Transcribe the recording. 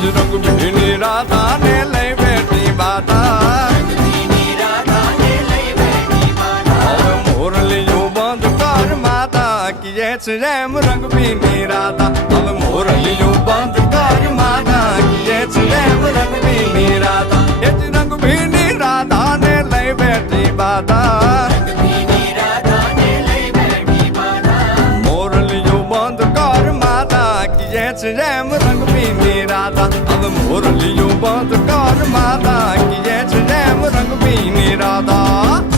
જ રંગ ભીની રાધા ને લઈ બેઠી બાધા હવે મોરલીયું બંધ કર માતા કીએ છે એમ રંગ ભીની રાધા હવે મોરલીયું બંધ કર માતા કીએ છે એમ રંગ ભીની રાધા એ જ રંગ ભીની રાધા ને લઈ બેઠી બાધા મોરલીયું બંધ કર માતા કીએ છે એમ રંગ ભીની રાધા હવે મોરલીયું બંધ કર માતા કીએ છે એમ રંગ ભીની રાધા